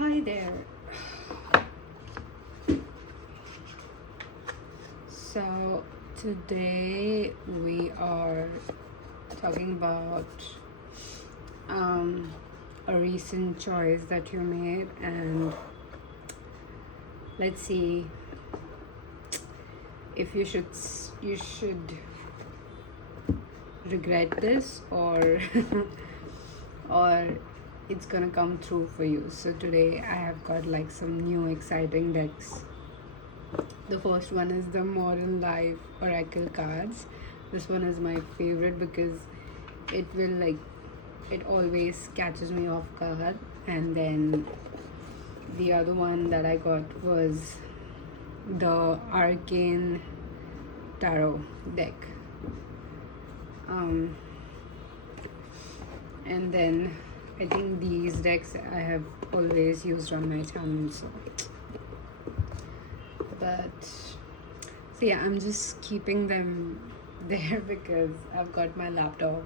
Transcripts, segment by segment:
Hi there. So today we are talking about a recent choice that you made, and let's see if you should regret this or or it's gonna come through for you. So today I have got like some new exciting decks. The first one is the Modern Life Oracle cards. This one is my favorite because it always catches me off guard. And then the other one that I got was the Arcane Tarot deck. And then I think these decks I have always used on my channel. So yeah, I'm just keeping them there because I've got my laptop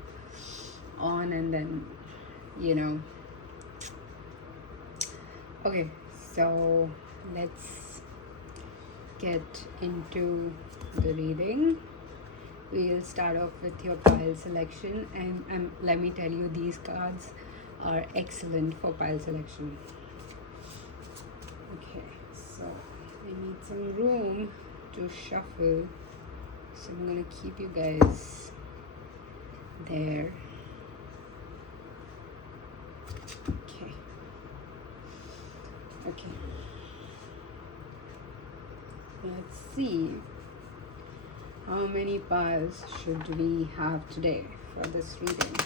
on, and then okay, so let's get into the reading. We'll start off with your pile selection, and let me tell you, these cards are excellent for pile selection. Okay, so I need some room to shuffle, so I'm gonna keep you guys there. Okay, let's see how many piles should we have today for this reading.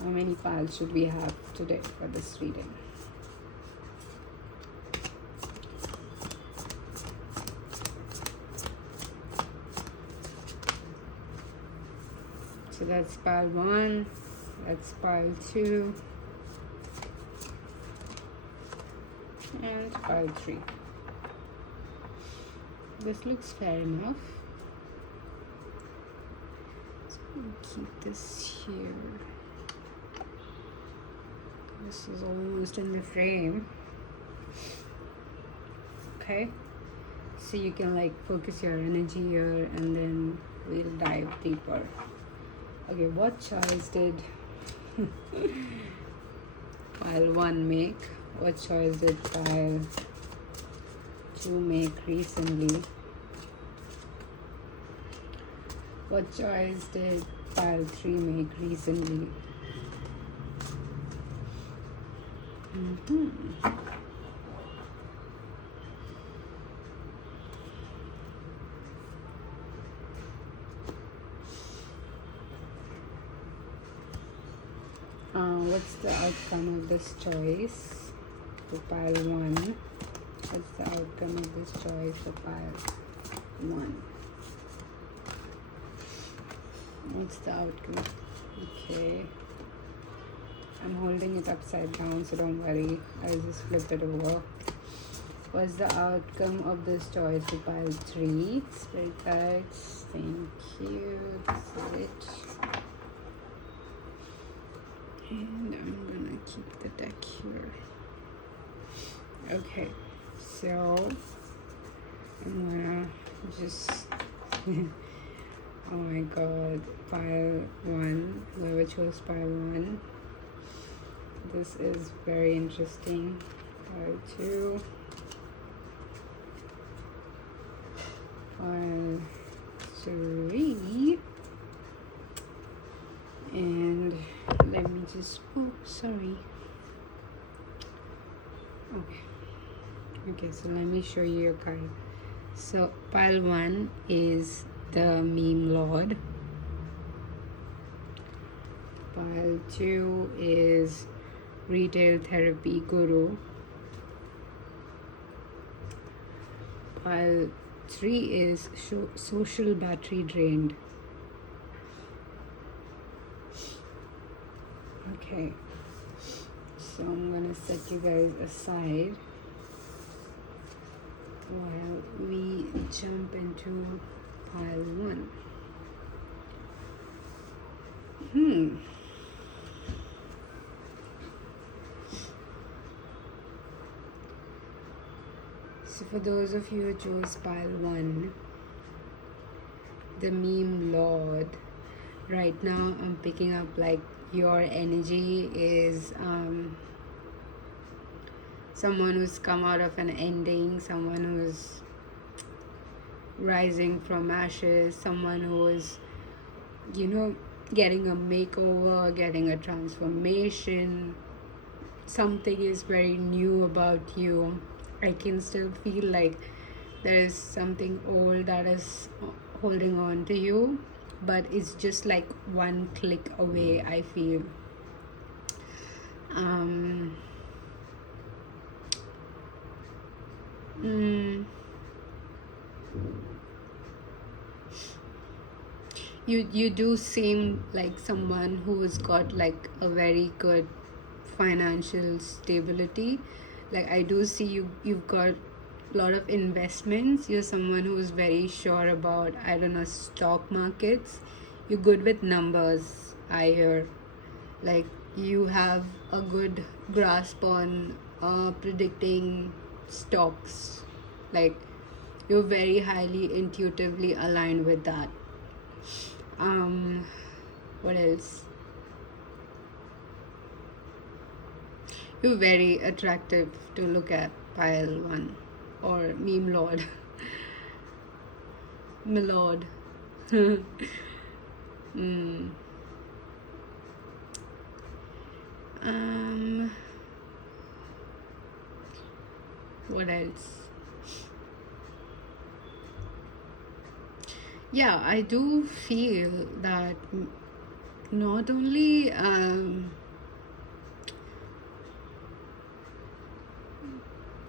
How many piles should we have today for this reading? So that's pile 1, that's pile 2, and pile 3. This looks fair enough. So we'll keep this here. This is almost in the frame. Okay, so you can like focus your energy here, and then we'll dive deeper. Okay, what choice did pile 1 make? What choice did pile 2 make recently? What choice did pile 3 make recently? What's the outcome of this choice for pile 1? What's the outcome of this choice for pile 1? What's the outcome? Okay, I'm holding it upside down, so don't worry, I'll just flip it over. What's the outcome of this choice for pile 3? Spirit guides, thank you. This is it. And I'm gonna keep the deck here. Okay, so I'm gonna just oh my god, pile 1, whoever chose pile 1, this is very interesting. Pile 2, pile 3, and let me just, oh sorry, okay, so let me show you your card. So pile 1 is the meme lord, pile 2 is retail therapy guru, pile 3 is social battery drained. Okay, so I'm gonna set you guys aside while we jump into pile 1. Hmm. So for those of you who chose pile 1, the meme lord, right now I'm picking up like your energy is someone who's come out of an ending, someone who's rising from ashes, someone who is, getting a makeover, getting a transformation. Something is very new about you. I can still feel like there is something old that is holding on to you, but it's just like one click away, I feel. Um, mm, you do seem like someone who's got like a very good financial stability. Like I do see you've got a lot of investments. You're someone who's very sure about, I don't know, stock markets. You're good with numbers, I hear. Like you have a good grasp on predicting stocks. Like you're very highly intuitively aligned with that. um what else? You're very attractive to look at, pile 1, or meme lord. Milord. mm. um what else? Yeah, I do feel that not only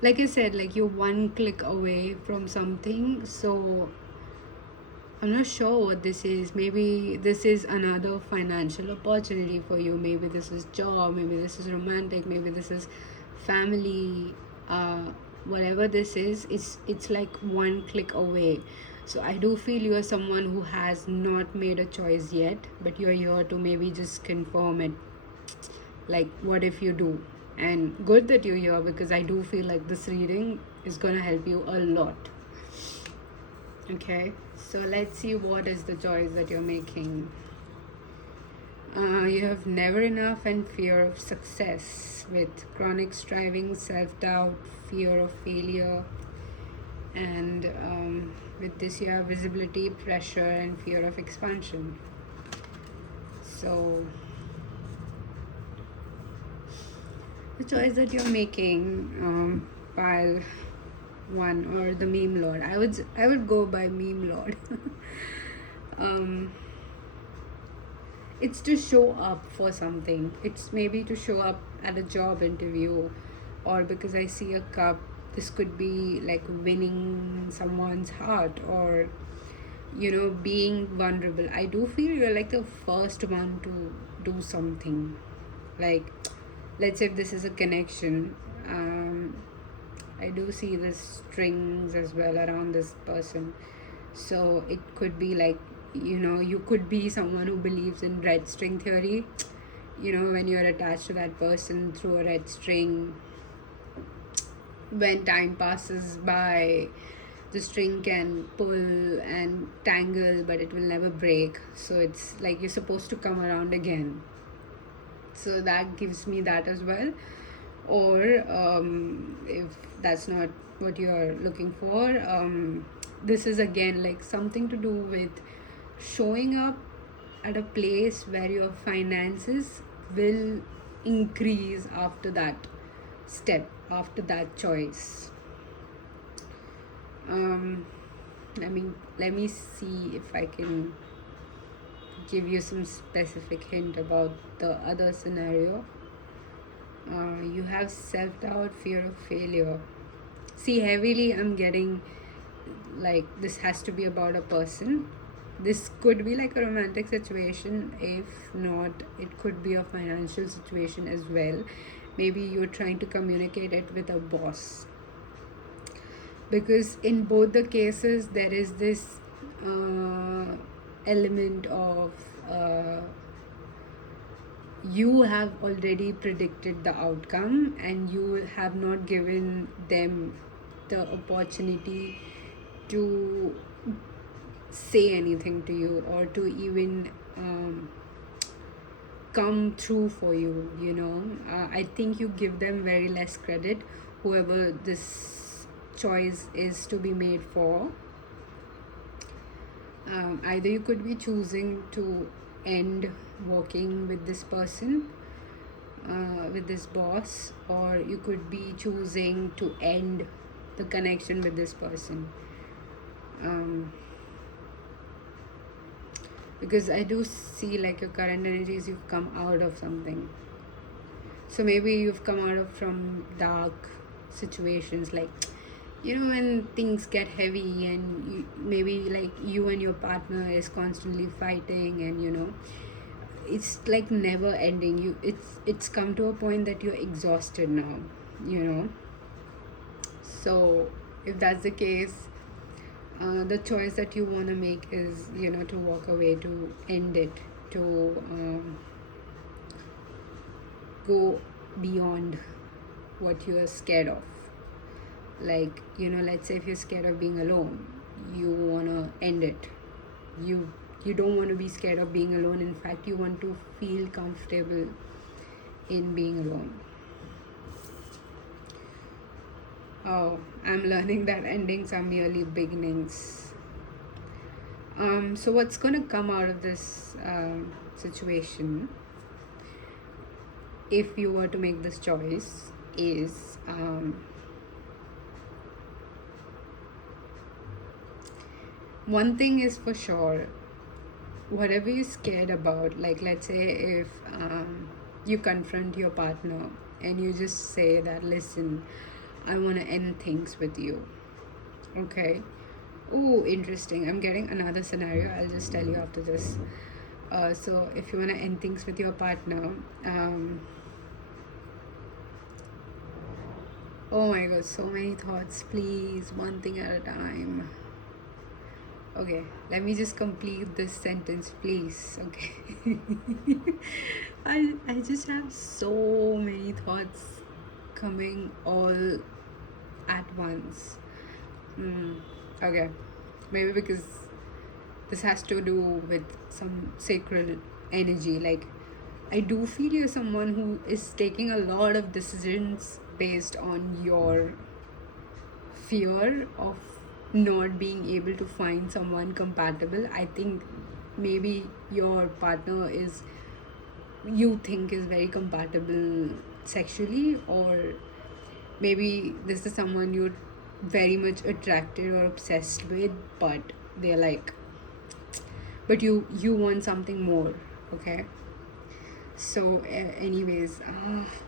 like I said, like you're one click away from something. So I'm not sure what this is. Maybe this is another financial opportunity for you. Maybe this is job. Maybe this is romantic. Maybe this is family. Whatever this is, it's like one click away. So I do feel you are someone who has not made a choice yet, but you're here to maybe just confirm it. Like, what if you do? And good that you're here, because I do feel like this reading is gonna help you a lot. Okay, so let's see what is the choice that you're making. You have never enough and fear of success, with chronic striving, self-doubt, fear of failure, and with this you have visibility, pressure, and fear of expansion. So the choice that you're making, pile 1, or the meme lord, I would go by meme lord. It's to show up for something. It's maybe to show up at a job interview, or because I see a cup, this could be like winning someone's heart, or being vulnerable. I do feel you're like the first one to do something. Like, let's say if this is a connection, I do see the strings as well around this person. So it could be like, you could be someone who believes in red string theory. When you're attached to that person through a red string, when time passes by, the string can pull and tangle, but it will never break. So it's like you're supposed to come around again. So that gives me that as well. Or if that's not what you're looking for, this is again like something to do with showing up at a place where your finances will increase after that step, after that choice. Let me see if I can give you some specific hint about the other scenario. You have self-doubt, fear of failure. See, heavily I'm getting like this has to be about a person. This could be like a romantic situation. If not, it could be a financial situation as well. Maybe you're trying to communicate it with a boss, because in both the cases there is this element of you have already predicted the outcome and you have not given them the opportunity to say anything to you or to even come through for you, you know. I think you give them very less credit, whoever this choice is to be made for. Either you could be choosing to end working with this person, with this boss, or you could be choosing to end the connection with this person. Because I do see like your current energies, you've come out of something. So maybe you've come out of from dark situations, like, you know, when things get heavy and maybe like you and your partner is constantly fighting, and you know, it's like never ending. It's come to a point that you're exhausted now, you know. So if that's the case, the choice that you want to make is, you know, to walk away, to end it, to go beyond what you are scared of. Like, you know, let's say if you're scared of being alone, you want to end it. You don't want to be scared of being alone. In fact, you want to feel comfortable in being alone. Oh, I'm learning that endings are merely beginnings. So what's going to come out of this situation, if you were to make this choice, is one thing is for sure, whatever you're scared about, like let's say if you confront your partner and you just say that, listen, I want to end things with you. Okay. Oh, interesting. I'm getting another scenario. I'll just tell you after this. So if you want to end things with your partner, oh my god, so many thoughts. Please, one thing at a time. Okay, let me just complete this sentence, please. Okay. I just have so many thoughts coming all at once. Okay, maybe because this has to do with some sacred energy. Like, I do feel you're someone who is taking a lot of decisions based on your fear of not being able to find someone compatible. I think maybe your partner is, you think, is very compatible sexually, or maybe this is someone you're very much attracted or obsessed with, but they're like, but you want something more. Okay. So anyways,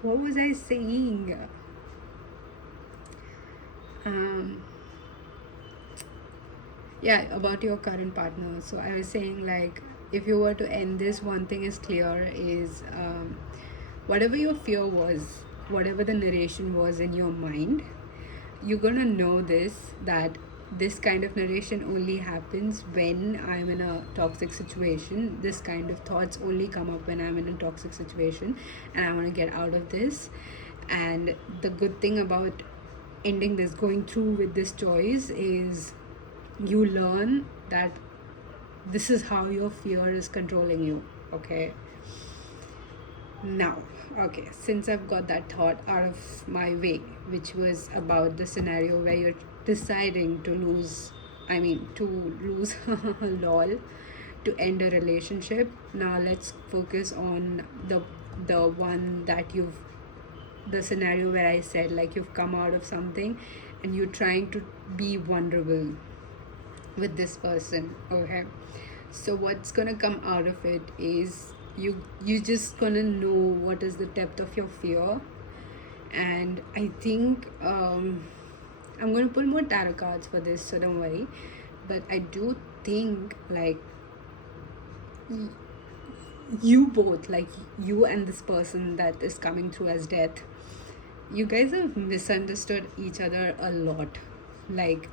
what was I saying? Yeah, about your current partner. So I was saying, like, if you were to end this, one thing is clear is whatever your fear was, whatever the narration was in your mind, you're gonna know this, that this kind of narration only happens when I'm in a toxic situation. This kind of thoughts only come up when I'm in a toxic situation and I want to get out of this. And the good thing about ending this, going through with this choice, is you learn that this is how your fear is controlling you. Okay. Now, okay, since I've got that thought out of my way, which was about the scenario where you're deciding to lose lol, to end a relationship. Now let's focus on the one that the scenario where I said, like, you've come out of something and you're trying to be vulnerable with this person. Okay. So what's gonna come out of it is you just gonna know what is the depth of your fear. And I think I'm gonna pull more tarot cards for this, so don't worry. But I do think, like, you both, like you and this person that is coming through as death, you guys have misunderstood each other a lot. Like,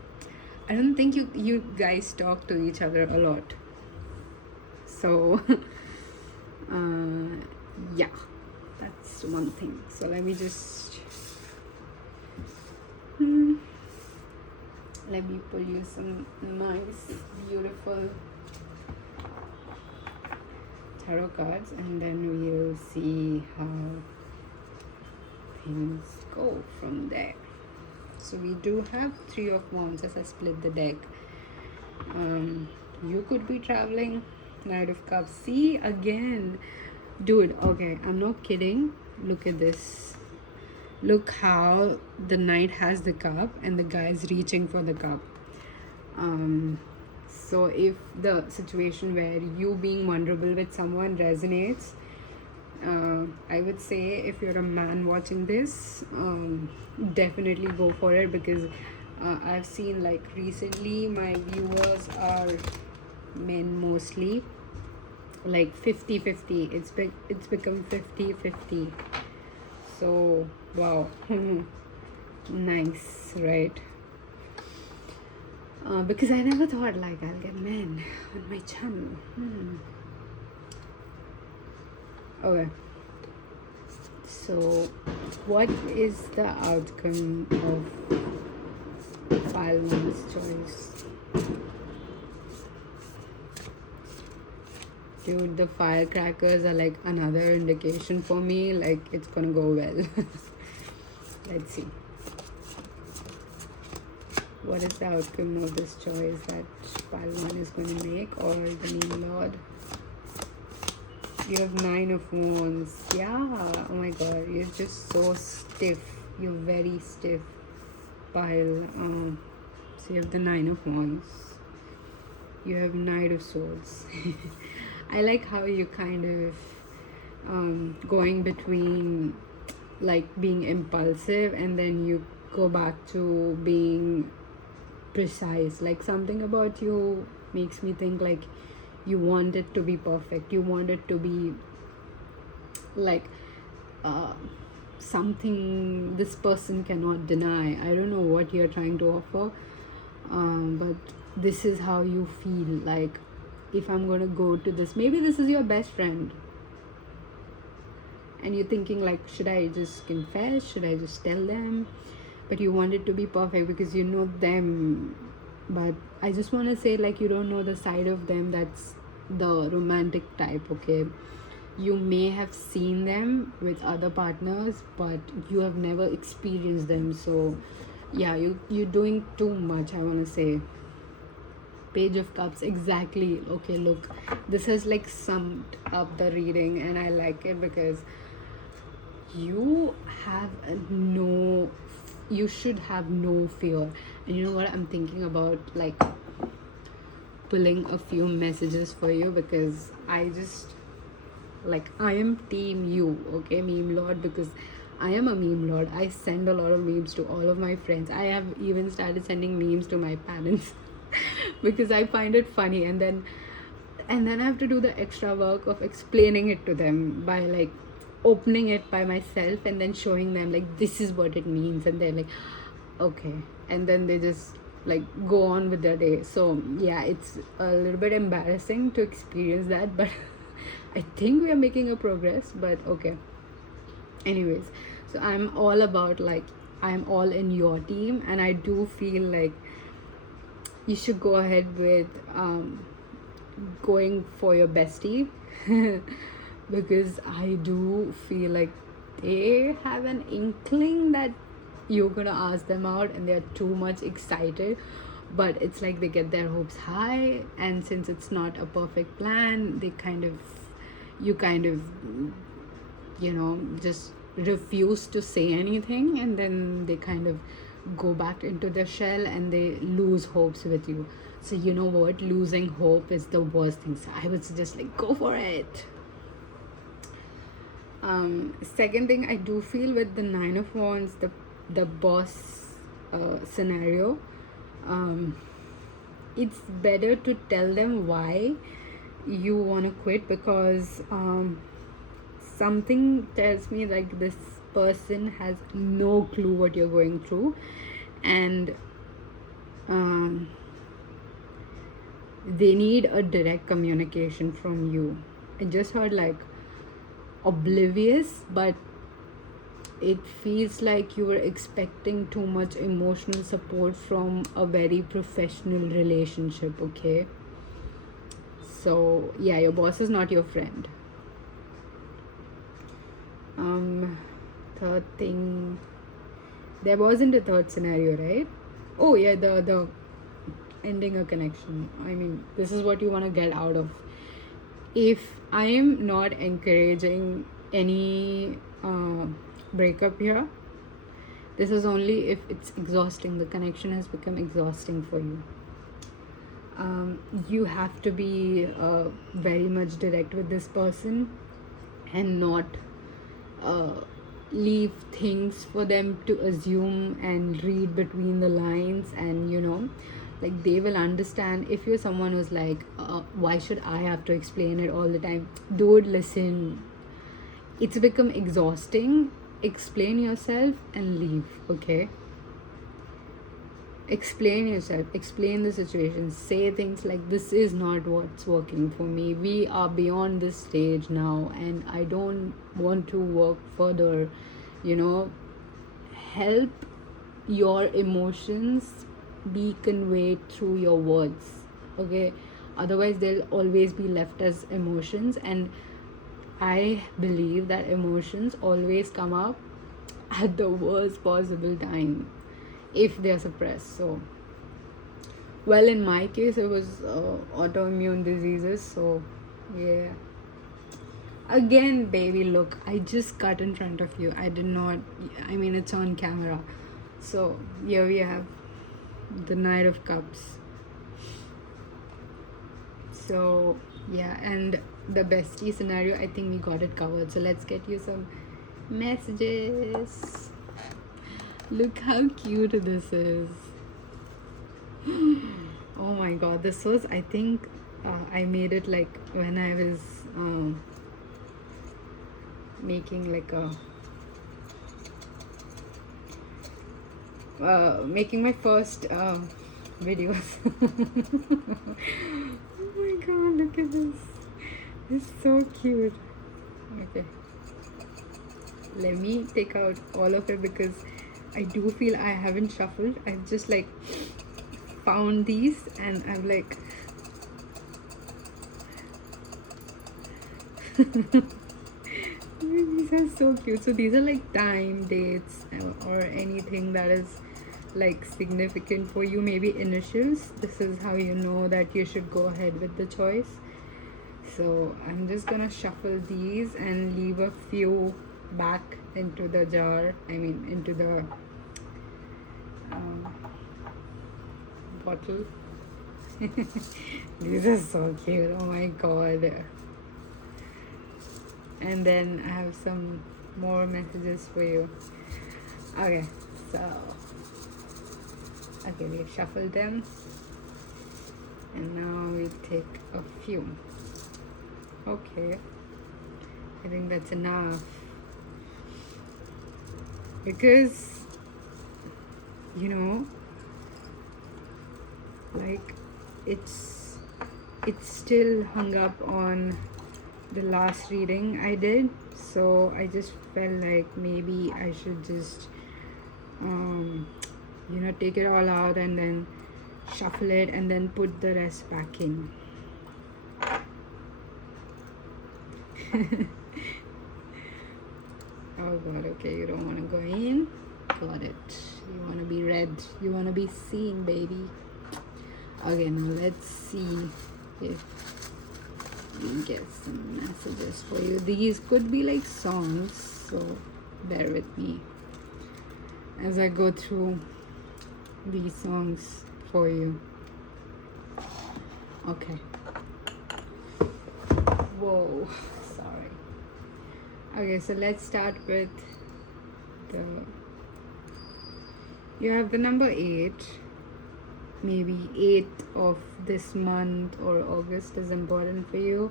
I don't think you guys talk to each other a lot. So yeah, that's one thing. So let me just let me pull you some nice, beautiful tarot cards, and then we'll see how things go from there. So we do have Three of Wands as I split the deck. You could be traveling. Knight of Cups. See, again, dude, okay, I'm not kidding. Look at this. Look how the knight has the cup and the guy is reaching for the cup. So if the situation where you being vulnerable with someone resonates, I would say if you're a man watching this, definitely go for it, because I've seen like recently my viewers are men mostly, like 50-50. It's become 50-50. So wow. Nice, right? Because I never thought like I'll get men on my channel. Okay, so what is the outcome of Pile One's choice? Dude, the firecrackers are like another indication for me, like it's gonna go well. Let's see. What is the outcome of this choice that Pile One is going to make, or the Meme Lord? You have Nine of Wands. Yeah, oh my god, you're just so stiff. You're very stiff, Pile. So you have the Nine of Wands. You have Knight of Swords. I like how you kind of going between like being impulsive and then you go back to being precise. Like something about you makes me think like you want it to be perfect. You want it to be like something this person cannot deny. I don't know what you're trying to offer, but this is how you feel. Like if I'm gonna go to this, maybe this is your best friend and you're thinking like, should I just confess, should I just tell them? But you want it to be perfect because you know them. But I just want to say, like, you don't know the side of them that's the romantic type. Okay, you may have seen them with other partners, but you have never experienced them. So yeah, you're doing too much, I want to say. Page of Cups, exactly. Okay, look, this has like summed up the reading and I like it because you have you should have no fear. And you know what, I'm thinking about like pulling a few messages for you, because I just like, I am team you, okay, Meme Lord, because I am a meme lord. I send a lot of memes to all of my friends. I have even started sending memes to my parents because I find it funny, and then I have to do the extra work of explaining it to them by like opening it by myself and then showing them like this is what it means, and they're like okay, and then they just like go on with their day. So yeah, it's a little bit embarrassing to experience that, but I think we are making a progress. But okay, anyways, so I'm all about like, I'm all in your team, and I do feel like you should go ahead with going for your bestie because I do feel like they have an inkling that you're gonna ask them out and they're too much excited, but it's like they get their hopes high, and since it's not a perfect plan, they you just refuse to say anything, and then they kind of go back into their shell and they lose hopes with you. So you know what, losing hope is the worst thing, so I would suggest like go for it. Second thing, I do feel with the Nine of Wands, the boss scenario, it's better to tell them why you want to quit, because something tells me like this person has no clue what you're going through, and they need a direct communication from you. I just heard like oblivious, but it feels like you were expecting too much emotional support from a very professional relationship, okay? So yeah, your boss is not your friend. Third thing, there wasn't a third scenario, right? Oh yeah, the ending a connection. I mean, this is what you want to get out of. If I am not encouraging any breakup here, this is only if it's exhausting. The connection has become exhausting for you. You have to be very much direct with this person and not leave things for them to assume and read between the lines, and like they will understand. If you're someone who's like, why should I have to explain it all the time? Dude, listen, it's become exhausting. Explain yourself and leave, okay? Explain yourself, explain the situation, say things like, this is not what's working for me, we are beyond this stage now, and I don't want to work further. Help your emotions be conveyed through your words, okay? Otherwise they'll always be left as emotions, and I believe that emotions always come up at the worst possible time if they're suppressed. So, well, in my case it was autoimmune diseases, so yeah. Again, baby, look, I just cut in front of you. I did not, I mean, it's on camera. So here we have the Knight of Cups. So yeah, and the bestie scenario, I think we got it covered. So let's get you some messages. Look how cute this is. Oh my god, this was, I think I made it like when I was making like a making my first videos. Oh my god, look at this. It's so cute. Okay, let me take out all of it because I do feel I haven't shuffled. I've just like found these and I'm like these are so cute. So these are like time, dates, or anything that is like significant for you, maybe initials. This is how you know that you should go ahead with the choice. So I'm just gonna shuffle these and leave a few back into the jar, I mean into the bottle. These are so cute, oh my god. And then I have some more messages for you. Okay, so we've shuffled them and now we take a few. Okay, I think that's enough, because like it's still hung up on the last reading I did, so I just felt like maybe I should just take it all out and then shuffle it and then put the rest back in. Oh god, okay, you don't want to go in. Got it. You want to be read. You want to be seen, baby. Okay, now let's see if we get some messages for you. These could be like songs, so bear with me as I go through these songs for you. Okay. Whoa, sorry. Okay, so let's start with you have the number 8. Maybe 8th of this month or August is important for you.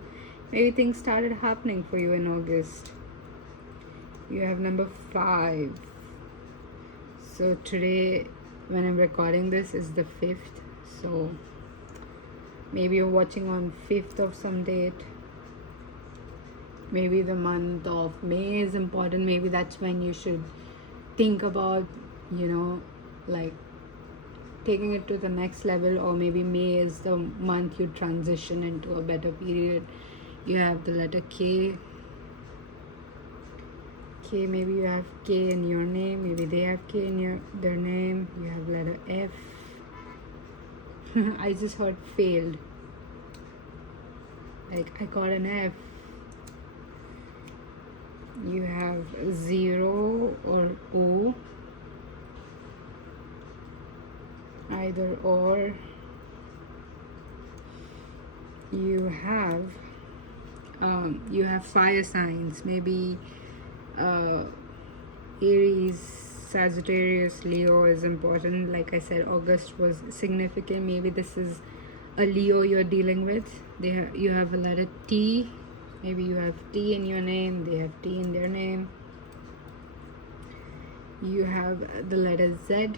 Maybe things started happening for you in August. You have number 5. So today, when I'm recording this, is the 5th. So maybe you're watching on 5th of some date. maybe the month of May is important. Maybe that's when you should think about, like taking it to the next level. Or maybe May is the month you transition into a better period. You have the letter K. Maybe you have K in your name, maybe they have K in their name. You have letter F. I just heard failed, like I got an F. You have 0 or O, either or. You have fire signs, maybe Aries, Sagittarius, Leo is important. Like I said, August was significant. Maybe this is a Leo you're dealing with. You have a letter T. Maybe you have T in your name, they have T in their name. You have the letter Z.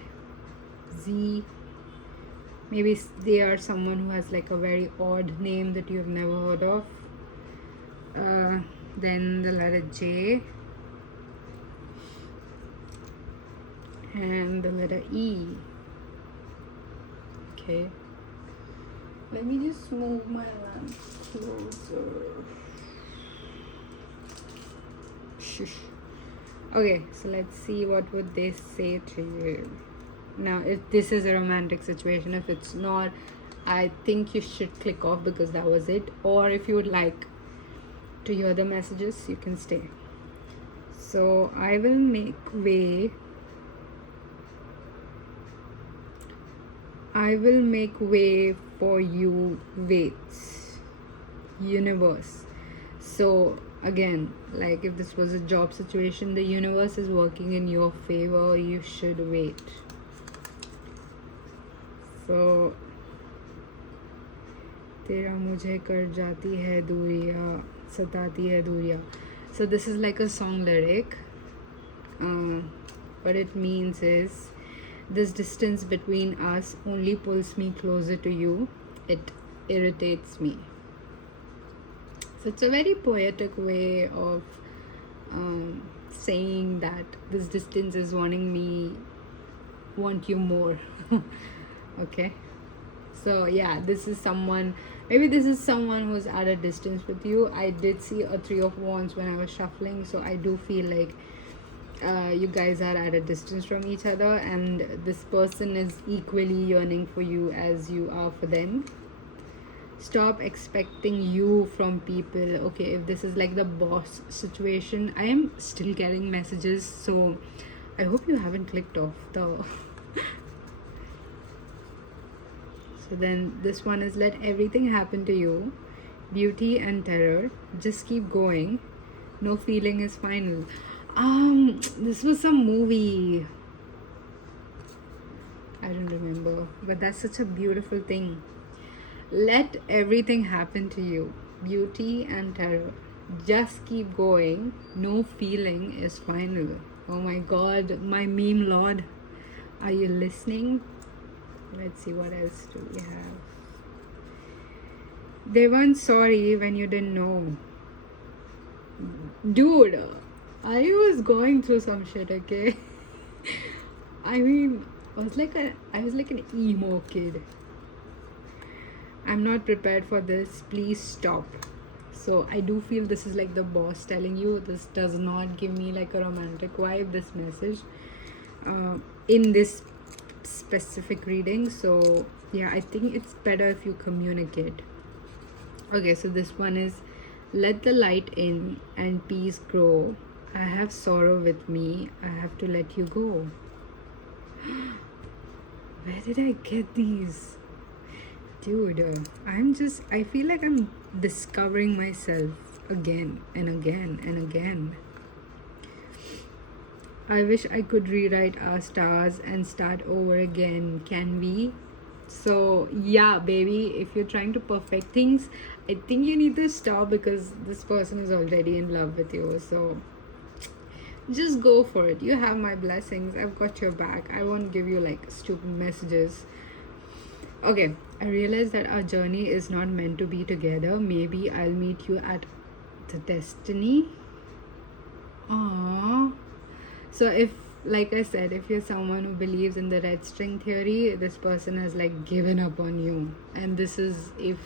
Maybe they are someone who has like a very odd name that you have never heard of. Then the letter J. And the letter E. Okay. Let me just move my lamp closer. Shush. Okay, so let's see what would they say to you. Now, if this is a romantic situation, if it's not, I think you should click off because that was it. Or if you would like to hear the messages, you can stay. So I will make way. I will make way for you. Wait, universe. So again, like if this was a job situation, the universe is working in your favor. You should wait. So तेरा मुझे कर जाती है दूरियां, सताती है दूरियां. So this is like a song lyric. What it means is, this distance between us only pulls me closer to you. It irritates me. So it's a very poetic way of saying that this distance is want you more. Okay. So yeah, this is someone, maybe this is someone who's at a distance with you. I did see a 3 of Wands when I was shuffling, so I do feel like you guys are at a distance from each other, and this person is equally yearning for you as you are for them. Stop expecting you from people. Okay, if this is like the boss situation, I am still getting messages, so I hope you haven't clicked off the so then this one is, let everything happen to you, beauty and terror, just keep going, no feeling is final. This was some movie, I don't remember, but that's such a beautiful thing. Let everything happen to you, beauty and terror, just keep going, no feeling is final. Oh my god, my meme lord, are you listening? Let's see, what else do we have? They weren't sorry when you didn't know. Dude, I was going through some shit, okay? I mean, I was like an emo kid. I'm not prepared for this, please stop. So I do feel this is like the boss telling you. This does not give me like a romantic vibe, this message, in this specific reading. So yeah, I think it's better if you communicate. Okay, so this one is, let the light in and peace grow. I have sorrow with me, I have to let you go. Where did I get these? Dude, I feel like I'm discovering myself again and again and again. I wish I could rewrite our stars and start over again. Can we? So yeah, baby, if you're trying to perfect things, I think you need to stop, because this person is already in love with you. So just go for it. You have my blessings. I've got your back. I won't give you like stupid messages. Okay, I realize that our journey is not meant to be together. Maybe I'll meet you at The destiny. Aww. So if, like I said, if you're someone who believes in the red string theory, this person has like given up on you. And this is if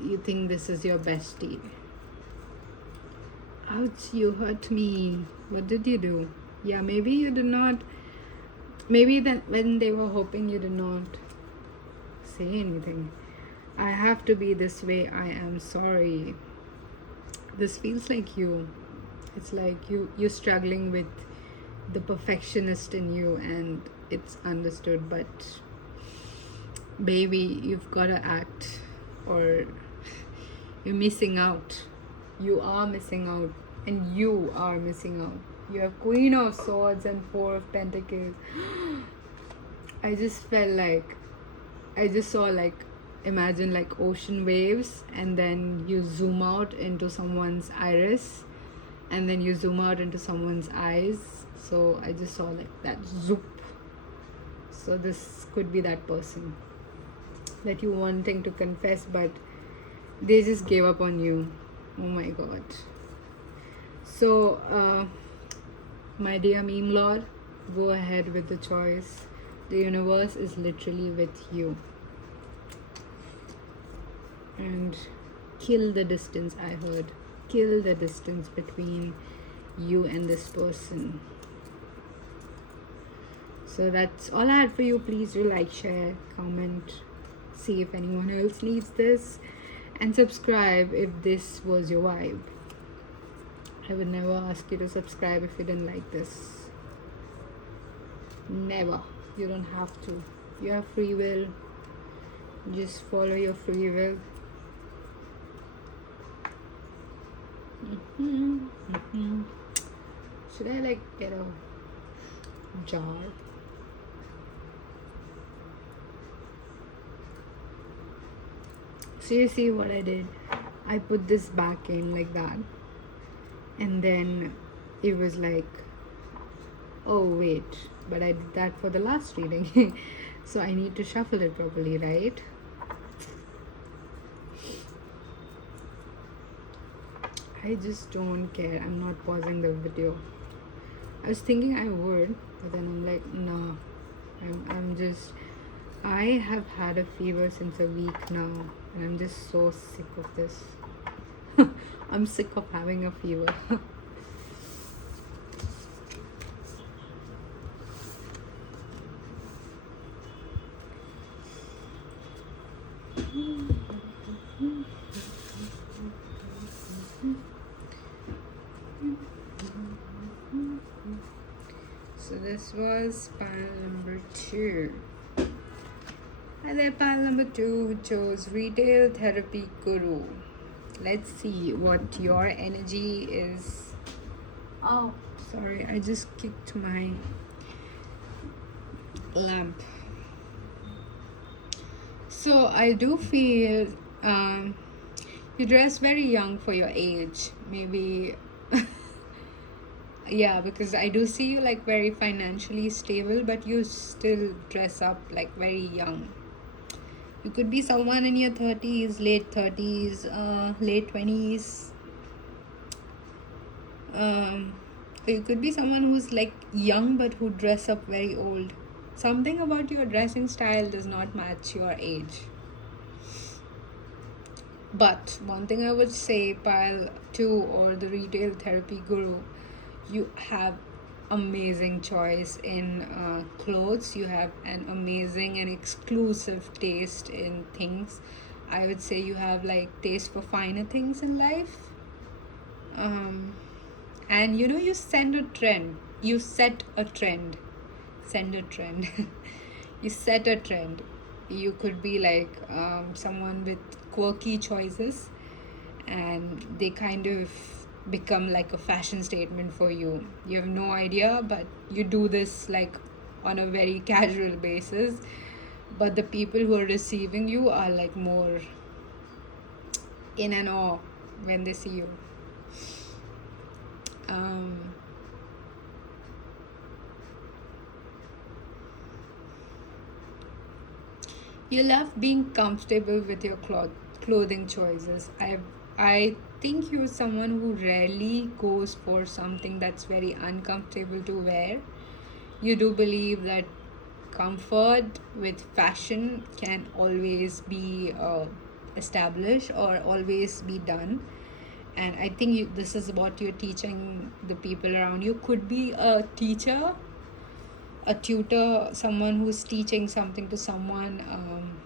you think this is your bestie. Ouch, you hurt me. What did you do? Yeah, maybe you did not. Maybe then when they were hoping, you did not say anything. I have to be this way. I am sorry. This feels like you. It's like you're struggling with the perfectionist in you, and it's understood, but baby, you've got to act, or you're missing out. You are missing out, and you are missing out. You have Queen of Swords and Four of Pentacles. I just felt like I just saw, like, imagine like ocean waves, and then you zoom out into someone's iris, and then you zoom out into someone's eyes. So I just saw like that zoop. So this could be that person that you wanting to confess, but they just gave up on you. Oh my god. So my dear meme lord, go ahead with the choice. The universe is literally with you. And kill the distance. I heard kill the distance between you and this person. So that's all I had for you. Please do like, share, comment, see if anyone else needs this, and subscribe if this was your vibe. I would never ask you to subscribe if you didn't like this. Never. You don't have to. You have free will. Just follow your free will. Should I like get a jar? So you see what I did? I put this back in like that, and then it was like, oh wait, but I did that for the last reading. So I need to shuffle it properly, right? I just don't care. I'm not pausing the video. I was thinking I would, but then I'm like, no. I have had a fever since a week now, and I'm just so sick of this. I'm sick of having a fever. So this was pile number 2. Hi there, pile number 2, who chose Retail Therapy Guru. Let's see what your energy is. Oh, sorry, I just kicked my lamp. So I do feel you dress very young for your age. Maybe yeah, because I do see you like very financially stable, but you still dress up like very young. You could be someone in your 30s, late 30s, late 20s. You could be someone who's like young but who dress up very old. Something about your dressing style does not match your age. But one thing I would say, pile 2 or the Retail Therapy Guru, you have amazing choice in clothes. You have an amazing and exclusive taste in things. I would say you have like taste for finer things in life. And you know, you set a trend. You set a trend. You set a trend. You could be like someone with quirky choices, and they kind of become like a fashion statement for you. You have no idea, but you do this like on a very casual basis, but the people who are receiving you are like more in and awe when they see you. You love being comfortable with your clothing choices. I've I think you're someone who rarely goes for something that's very uncomfortable to wear. You do believe that comfort with fashion can always be established or always be done. And I think this is what you're teaching the people around you. Could be a teacher, a tutor, someone who's teaching something to someone.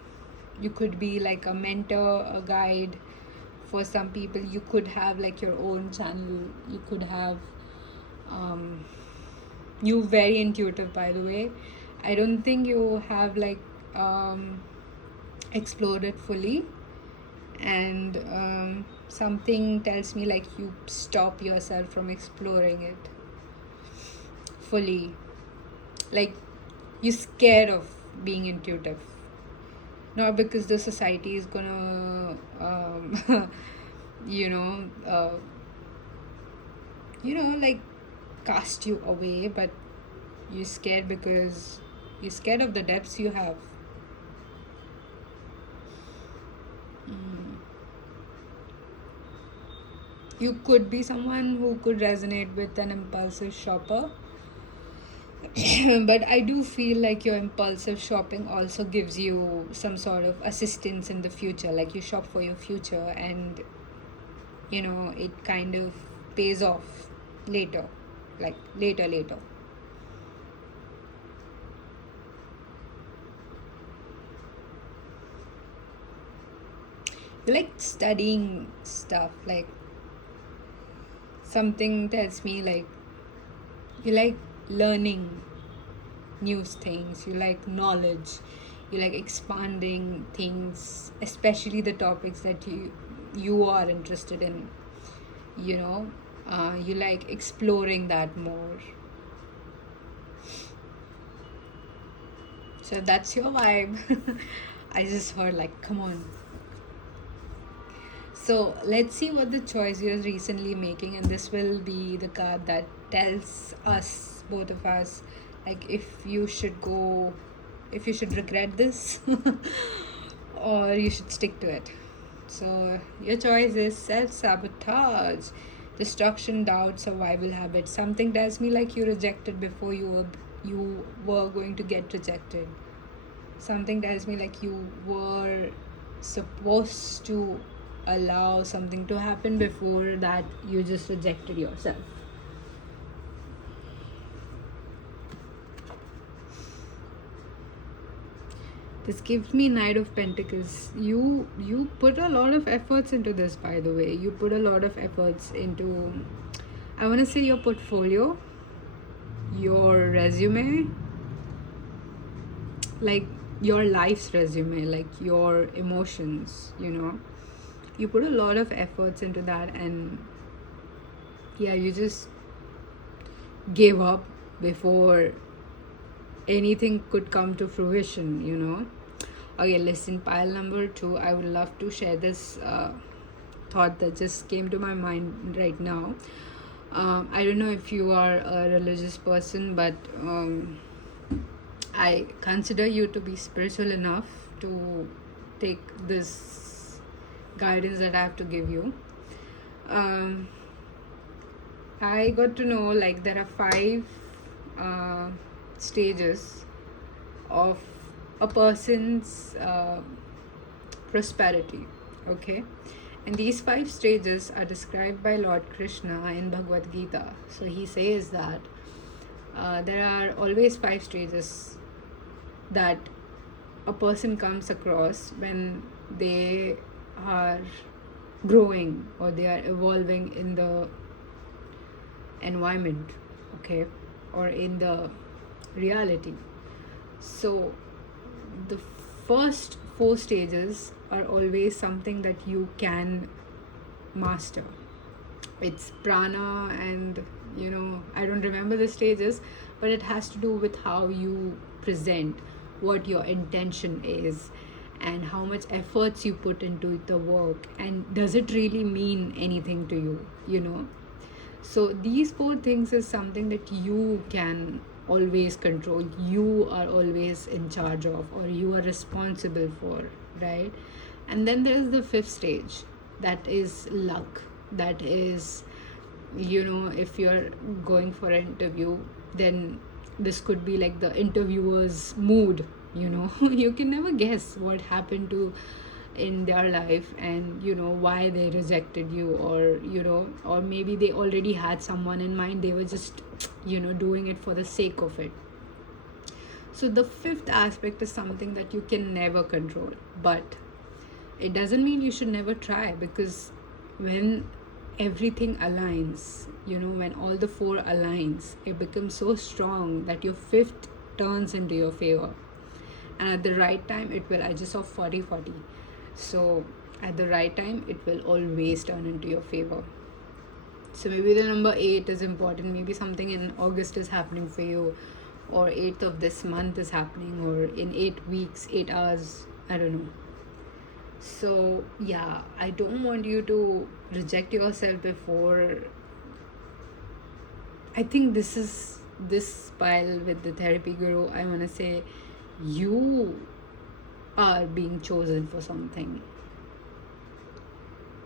You could be like a mentor, a guide for some people. You could have like your own channel. You could have you very intuitive, by the way. I don't think you have like explored it fully, and something tells me like you stop yourself from exploring it fully. Like you're scared of being intuitive, not because the society is gonna you know uh, like cast you away, but you're scared because you're scared of the depths you have. You could be someone who could resonate with an impulsive shopper. But I do feel like your impulsive shopping also gives you some sort of assistance in the future. Like you shop for your future, and it kind of pays off later, like later. You like studying stuff, like something tells me like you like learning new things, you like knowledge, you like expanding things, especially the topics that you are interested in. You like exploring that more. So that's your vibe. I just heard like, come on. So let's see what the choice you're recently making, and this will be the card that tells us, both of us, like if you should regret this or you should stick to it. So your choice is self-sabotage, destruction, doubt, survival habits. Something tells me like you rejected before you were going to get rejected. Something tells me like you were supposed to allow something to happen before that you just rejected yourself. This gives me Knight of Pentacles. You put a lot of efforts into this, by the way. You put a lot of efforts into, I want to say, your portfolio, your resume, like your life's resume, like your emotions. You put a lot of efforts into that, and yeah, you just gave up before anything could come to fruition. Okay, listen, pile number 2. I would love to share this thought that just came to my mind right now. I don't know if you are a religious person, but I consider you to be spiritual enough to take this guidance that I have to give you. I got to know like there are 5 stages of a person's prosperity. Okay, and these 5 stages are described by Lord Krishna in Bhagavad Gita. So he says that there are always 5 stages that a person comes across when they are growing or they are evolving in the environment, okay, or in the reality. So the first 4 stages are always something that you can master. It's prana, and I don't remember the stages, but it has to do with how you present, what your intention is, and how much efforts you put into the work, and does it really mean anything to you. So these 4 things is something that you can always control, you are always in charge of, or you are responsible for, right? And then there's the 5th stage, that is luck, that is, you know, if you're going for an interview, then this could be like the interviewer's mood, you know. You can never guess what happened to in their life, and you know why they rejected you, or you know, or maybe they already had someone in mind, they were just, you know, doing it for the sake of it. So the fifth aspect is something that you can never control, but it doesn't mean you should never try, because when everything aligns, you know, when all the four aligns, it becomes so strong that your fifth turns into your favor. And at the right time, it will, I just saw 40/40. So at the right time, it will always turn into your favor. So maybe the number 8 is important. Maybe something in August is happening for you, or 8th of this month is happening, or in 8 weeks, 8 hours, I don't know. So yeah, I don't want you to reject yourself before. I think this pile with the therapy guru, I want to say you are being chosen for something.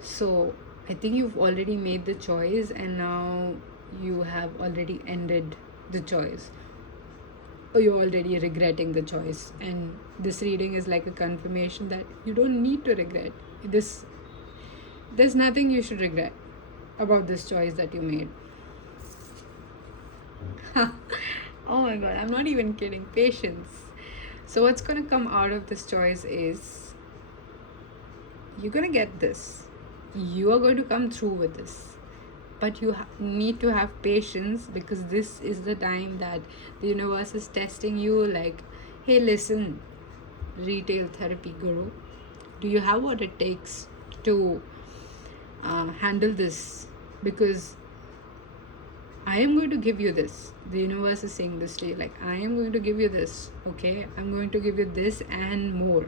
So I think you've already made the choice, and now you have already ended the choice, or you're already regretting the choice. And this reading is like a confirmation that you don't need to regret this. There's nothing you should regret about this choice that you made. Oh my god, I'm not even kidding. Patience. So what's going to come out of this choice is you're going to get this. You are going to come through with this. But you need to have patience, because this is the time that the universe is testing you, like, hey, listen, retail therapy guru, do you have what it takes to handle this? Because I am going to give you this. The universe is saying this to you, like, I am going to give you this, okay? I'm going to give you this and more.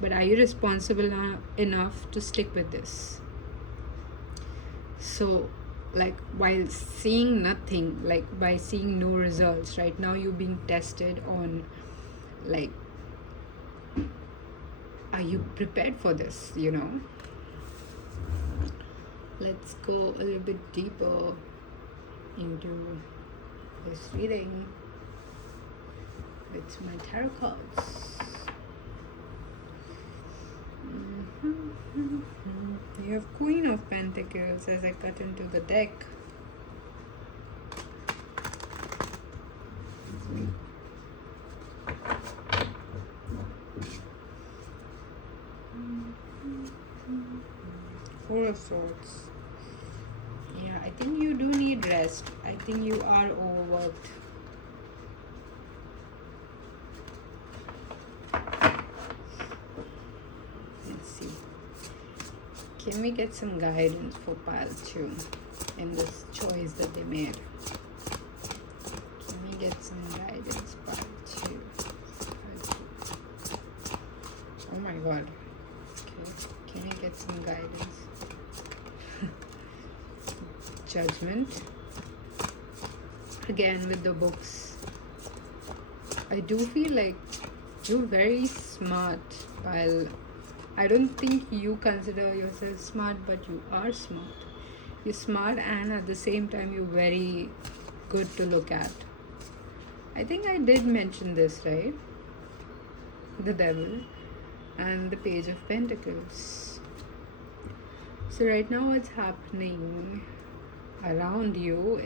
But are you responsible enough to stick with this? So, like, while seeing nothing, like, by seeing no results, right now you're being tested on, like, are you prepared for this, you know? Let's go a little bit deeper into this reading with my tarot cards. You have Queen of Pentacles as I cut into the deck. Four of Swords. Yeah, I think you do need rest. I think you are overworked. Let's see. Can we get some guidance for pile 2 in this choice that they made? Can we get some guidance, pile 2? Oh my god. Okay. Can we get some guidance? Judgment. Again with the books. I do feel like you're very smart, while I don't think you consider yourself smart, but you are smart. You're smart, and at the same time you're very good to look at. I think I did mention this, right? The Devil and the Page of Pentacles. So right now what's happening around you,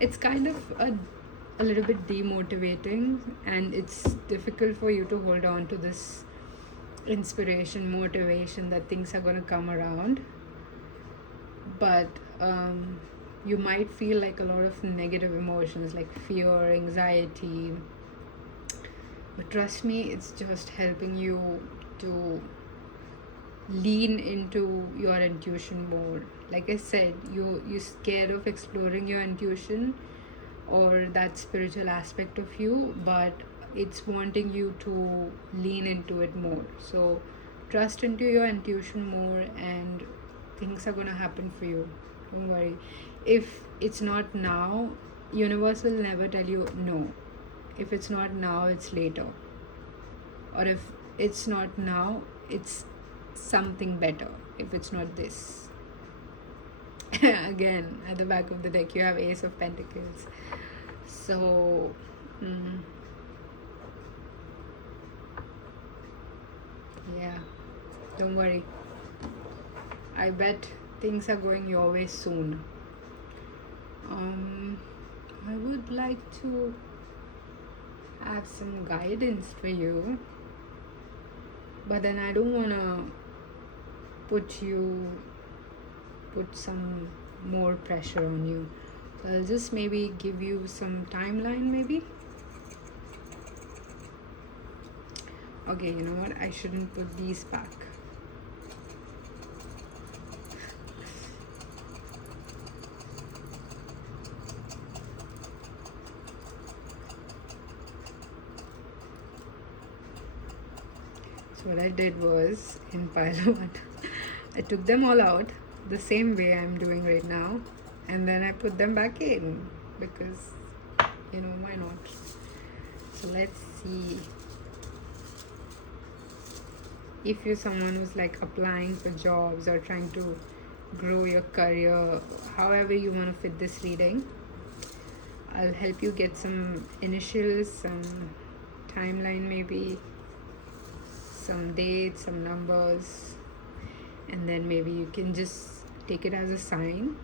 it's kind of a little bit demotivating, and it's difficult for you to hold on to this inspiration, motivation that things are going to come around. But you might feel like a lot of negative emotions like fear, anxiety, but trust me, it's just helping you to lean into your intuition more. Like I said, you're scared of exploring your intuition or that spiritual aspect of you, but it's wanting you to lean into it more. So trust into your intuition more, and things are going to happen for you. Don't worry. If it's not now, universe will never tell you no. If it's not now, it's later. Or if it's not now, it's something better if it's not this. Again, at the back of the deck you have Ace of Pentacles. So yeah, don't worry, I bet things are going your way soon. I would like to have some guidance for you, but then I don't want to put some more pressure on you. So I'll just maybe give you some timeline maybe. Okay, you know what, I shouldn't put these back. So what I did was, in pile 1, I took them all out the same way I'm doing right now, and then I put them back in because, you know, why not? So let's see. If you're someone who's like applying for jobs or trying to grow your career, however you want to fit this reading, I'll help you get some initials, some timeline maybe, some dates, some numbers, and then maybe you can just take it as a sign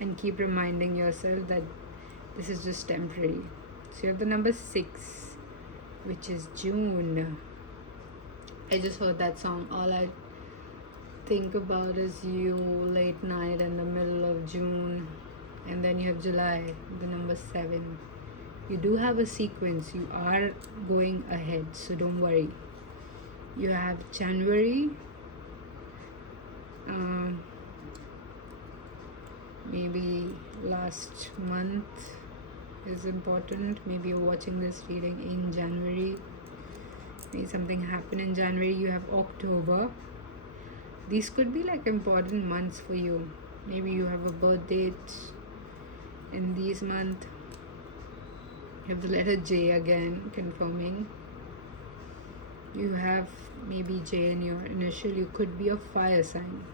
and keep reminding yourself that this is just temporary. So you have the number 6, which is June. I just heard that song. All I think about is you, late night in the middle of June. And then you have July, the number 7. You do have a sequence. You are going ahead, so don't worry. You have January. Maybe last month is important. Maybe you're watching this reading in January. Maybe something happened in January. You have October. These could be like important months for you. Maybe you have a birth date in these months. You have the letter J again, confirming. You have maybe J in your initial. You could be a fire sign.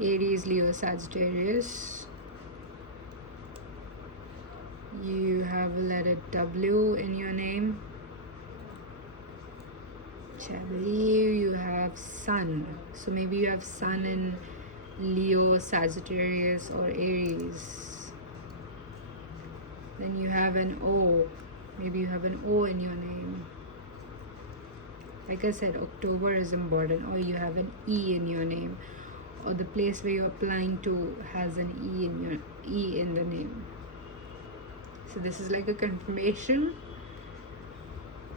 Aries, Leo, Sagittarius. You have a letter W in your name. I believe you have Sun. So maybe you have Sun in Leo, Sagittarius, or Aries. Then you have an O. Maybe you have an O in your name. Like I said, October is important. Or you have an E in your name. Or the place where you're applying to has an E in the name. So this is like a confirmation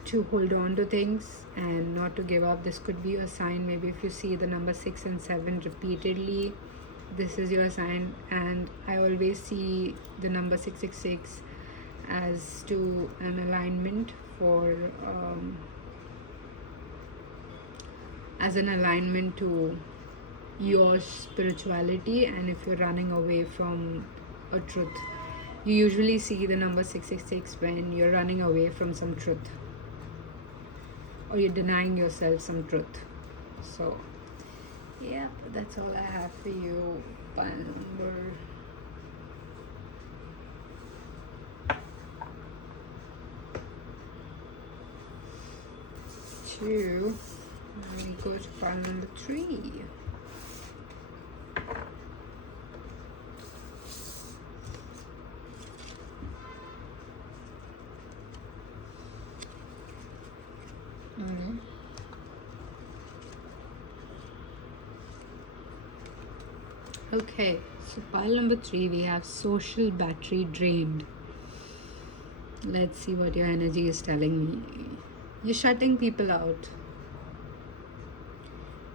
to hold on to things and not to give up. This could be a sign. Maybe if you see the number 6 and 7 repeatedly, this is your sign. And I always see the number 666 as to an alignment for as an alignment to your spirituality. And if you're running away from a truth, you usually see the number 666 when you're running away from some truth or you're denying yourself some truth. So yeah, that's all I have for you. Pile number 2. Now we go to pile number 3. Okay, so pile number 3, we have social battery drained. Let's see what your energy is telling me. You're shutting people out.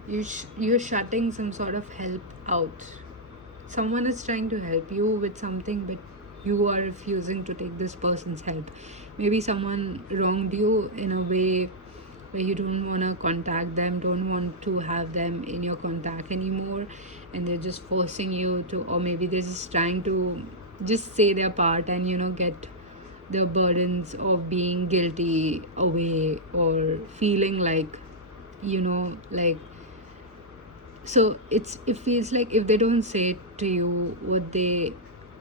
You're shutting some sort of help out. Someone is trying to help you with something, but you are refusing to take this person's help. Maybe someone wronged you in a way where you don't want to contact them, don't want to have them in your contact anymore, and they're just forcing you to, or maybe they're just trying to just say their part and, you know, get the burdens of being guilty away, or feeling like like, so it feels like if they don't say to you what they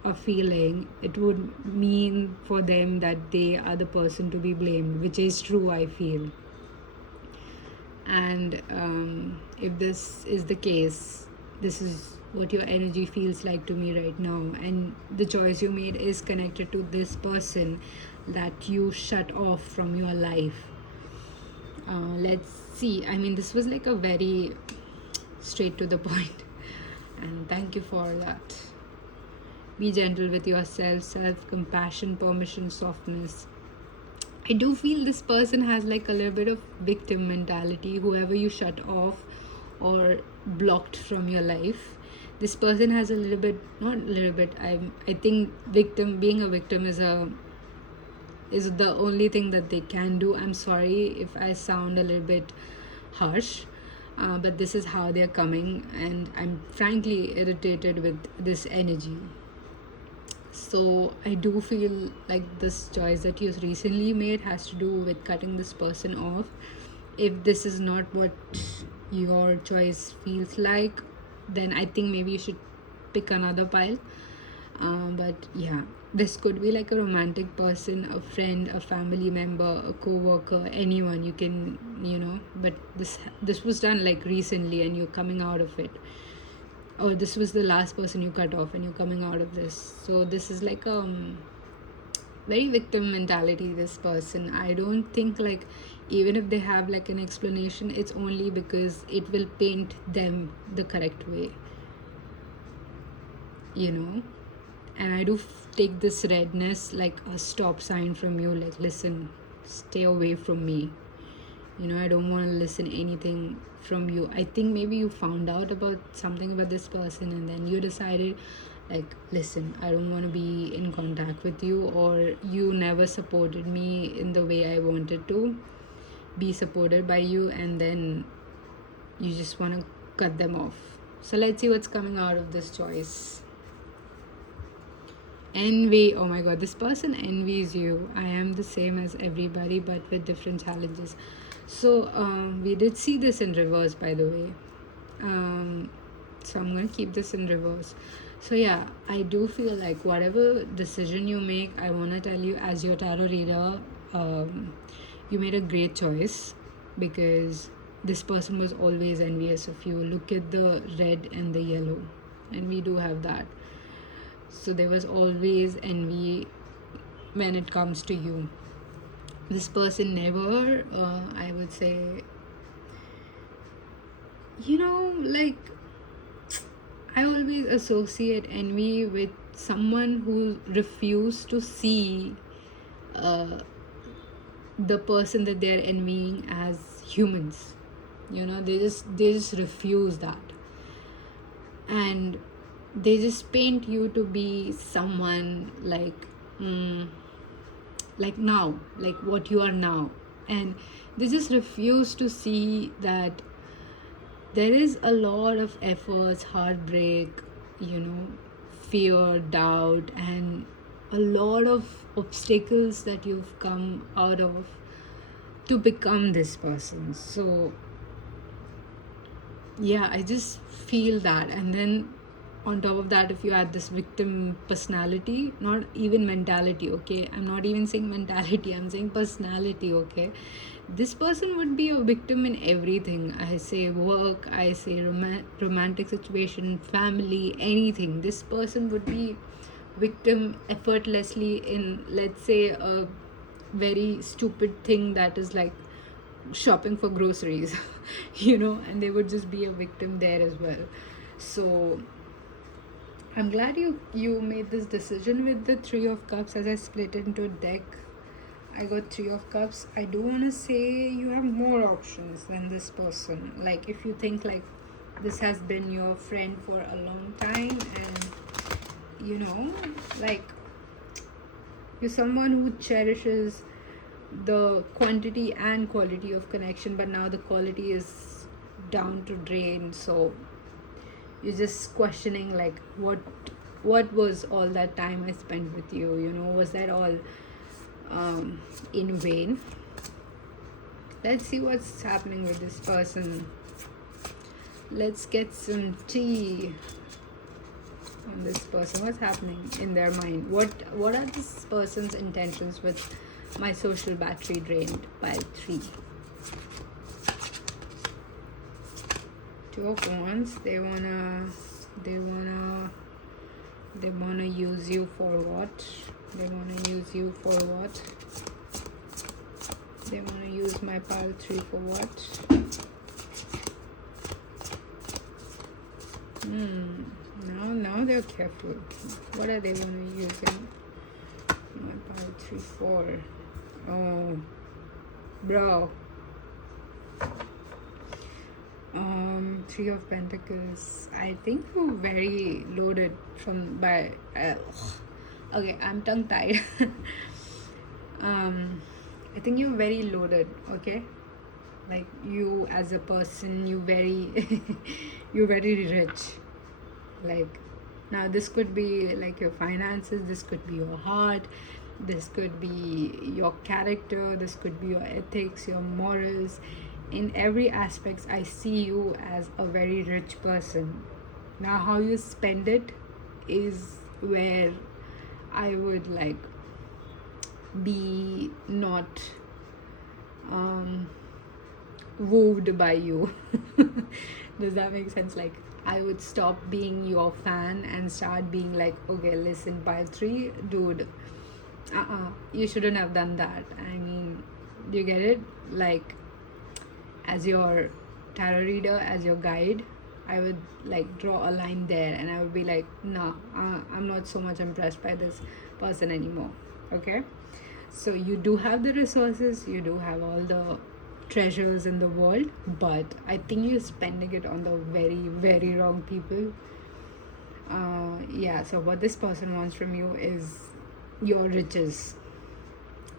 are feeling, it would mean for them that they are the person to be blamed, which is true, I feel. And if this is the case, this is what your energy feels like to me right now, and the choice you made is connected to this person that you shut off from your life. Let's see. I mean, this was like a very straight to the point, and thank you for that. Be gentle with yourself, self compassion, permission, softness. I do feel this person has like a little bit of victim mentality. Whoever you shut off or blocked from your life, this person has a little bit, not a little bit. I think being a victim is the only thing that they can do. I'm sorry if I sound a little bit harsh, but this is how they're coming, and I'm frankly irritated with this energy. So I do feel like this choice that you recently made has to do with cutting this person off. If this is not what your choice feels like, then I think maybe you should pick another pile. But yeah, this could be like a romantic person, a friend, a family member, a co-worker, anyone you can, but this was done like recently and you're coming out of it. Or this was the last person you cut off and you're coming out of this. So this is like very victim mentality, this person. I don't think like, even if they have like an explanation, it's only because it will paint them the correct way, and I do take this redness like a stop sign from you, like, listen, stay away from me. I don't want to listen anything from you. I think maybe you found out about something about this person and then you decided, like, listen, I don't want to be in contact with you, or you never supported me in the way I wanted to be supported by you, and then you just want to cut them off. So let's see what's coming out of this choice. Envy. Oh my god, this person envies you. I am the same as everybody but with different challenges. So we did see this in reverse, by the way. So I'm going to keep this in reverse. So yeah, I do feel like whatever decision you make, I want to tell you, as your tarot reader, you made a great choice, because this person was always envious of you. Look at the red and the yellow, and we do have that. So there was always envy when it comes to you. This person never, I would say, like, I always associate envy with someone who refused to see the person that they're envying as humans. They just refuse that, and they just paint you to be someone like now, like what you are now, and they just refuse to see that there is a lot of efforts, heartbreak, fear, doubt, and a lot of obstacles that you've come out of to become this person. So yeah, I just feel that. And then on top of that, if you add this victim personality, not even mentality, okay, I'm not even saying mentality, I'm saying personality, okay, this person would be a victim in everything. I say work, I say romantic situation, family, anything. This person would be victim effortlessly in, let's say, a very stupid thing that is like shopping for groceries and they would just be a victim there as well. So I'm glad you made this decision with the 3 of Cups. As I split it into a deck, I got 3 of Cups. I do want to say you have more options than this person. Like, if you think like this has been your friend for a long time, and like, you're someone who cherishes the quantity and quality of connection, but now the quality is down to drain. So you're just questioning, like, what was all that time I spent with you? Was that all in vain? Let's see what's happening with this person. Let's get some tea on this person. What's happening in their mind? What are this person's intentions with my social battery drained? Pile 3. 2 of Wands. They wanna use you for what? They wanna use you for what? They wanna use my pile 3 for what? Now they're careful. What are they wanna use my pile 3 for? Oh, bro. 3 of Pentacles. I think you're very loaded okay, I'm tongue tied. I think you're very loaded, okay? Like, you as a person, you're very rich. Like, now this could be like your finances, this could be your heart, this could be your character, this could be your ethics, your morals. In every aspect, I see you as a very rich person. Now, how you spend it is where I would like be not wooed by you. Does that make sense? Like, I would stop being your fan and start being like, okay, listen, pile 3, dude, you shouldn't have done that. I mean, do you get it? Like, as your tarot reader, as your guide, I would like draw a line there and I would be like, no, I'm not so much impressed by this person anymore. Okay, so you do have the resources, you do have all the treasures in the world, but I think you're spending it on the very, very wrong people. Yeah, so what this person wants from you is your riches.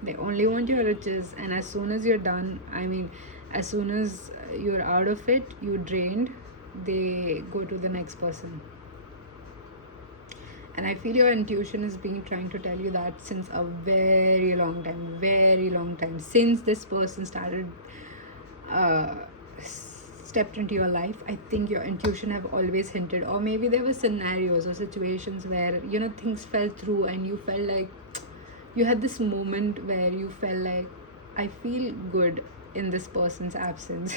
They only want your riches, and as soon as you're done, I mean, as soon as you're out of it, you're drained, they go to the next person. And I feel your intuition is trying to tell you that since a very long time, since this person stepped into your life. I think your intuition have always hinted, or maybe there were scenarios or situations where, you know, things fell through and you felt like you had this moment where you felt like, I feel good in this person's absence.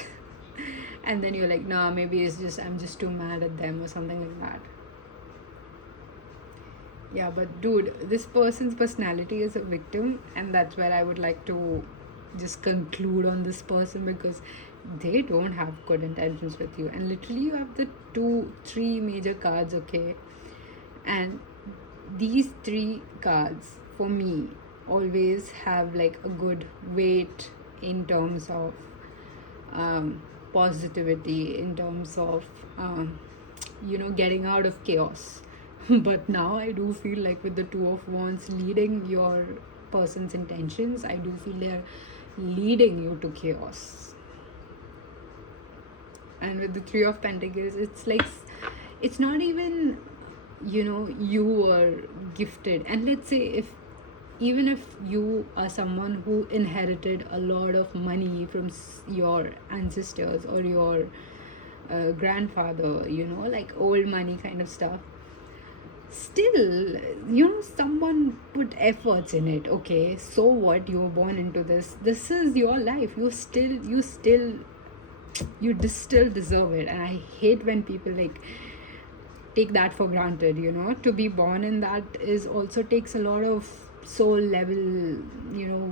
And then you're like, nah, maybe it's just I'm just too mad at them or something like that. Yeah, but dude, this person's personality is a victim, and that's where I would like to just conclude on this person, because they don't have good intentions with you. And literally you have the 3 major cards, okay? And these 3 cards for me always have like a good weight in terms of positivity, in terms of getting out of chaos. But now I do feel like with the 2 of Wands leading your person's intentions, I do feel they're leading you to chaos. And with the 3 of Pentacles, it's like, it's not even, you were gifted. And let's say even if you are someone who inherited a lot of money from your ancestors or your grandfather, like old money kind of stuff, still, someone put efforts in it. Okay, so what? You were born into this is your life. You still deserve it. And I hate when people like take that for granted. To be born in that is also takes a lot of soul level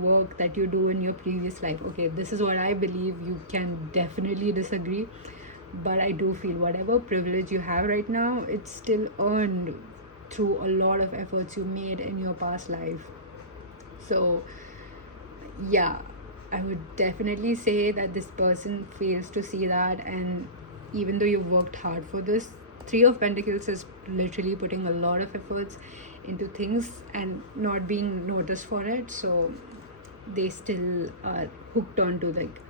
work that you do in your previous life. Okay, this is what I believe. You can definitely disagree, but I do feel whatever privilege you have right now, it's still earned through a lot of efforts you made in your past life. So yeah, I would definitely say that this person fails to see that. And even though you worked hard for this, 3 of Pentacles is literally putting a lot of efforts into things and not being noticed for it. So they still are hooked on to like,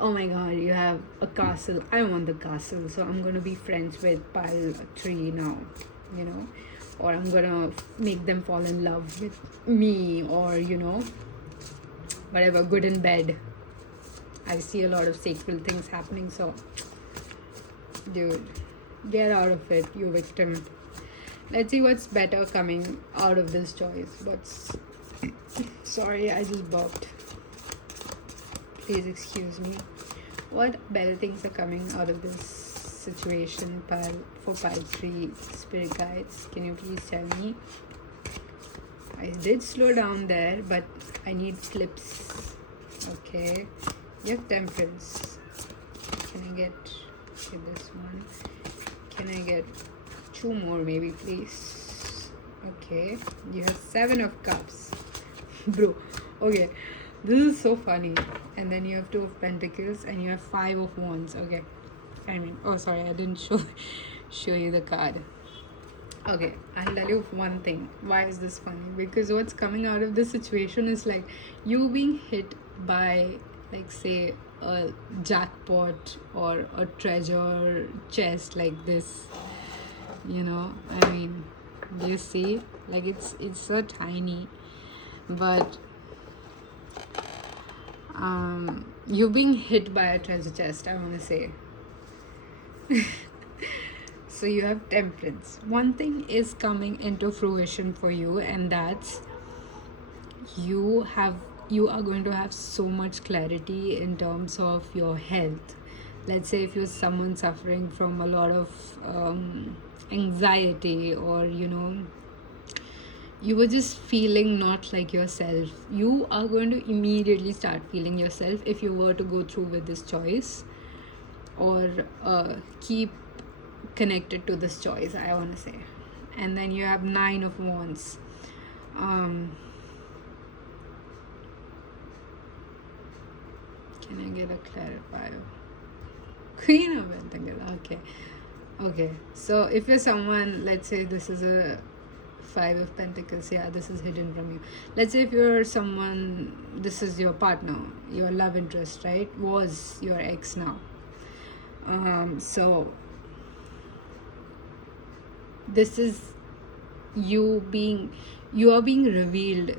oh my god, you have a castle, I want the castle, so I'm gonna be friends with pile 3 now, or I'm gonna make them fall in love with me, or whatever, good in bed. I see a lot of sacral things happening. So, dude, get out of it, you victim. Let's see what's better coming out of this choice. Sorry, I just burped. Please excuse me. What better things are coming out of this situation for pile 3 spirit guides? Can you please tell me? I did slow down there, but I need flips. Okay. You have temperance. Can I get this one? Can I get 2 more maybe, please? Okay. You have 7 of cups. Bro. Okay. This is so funny. And then you have 2 of pentacles and you have 5 of wands. Okay. I mean, oh sorry, I didn't show you the card. Okay, I'll tell you one thing. Why is this funny? Because what's coming out of this situation is like you being hit by, like, say, a jackpot or a treasure chest like this. You know, I mean, do you see? Like it's so tiny, but you're being hit by a treasure chest, I want to say. So you have temperance. One thing is coming into fruition for you, and that's you are going to have so much clarity in terms of your health. Let's say if you're someone suffering from a lot of anxiety, or you were just feeling not like yourself, you are going to immediately start feeling yourself if you were to go through with this choice, or keep connected to this choice, I want to say. And then you have 9 of wands. Can I get a clarifier? Queen of Pentacles. Okay, so if you're someone, let's say this is a 5 of Pentacles. Yeah, this is hidden from you. Let's say if you're someone, this is your partner, your love interest, right? Was your ex now. So this is you are being revealed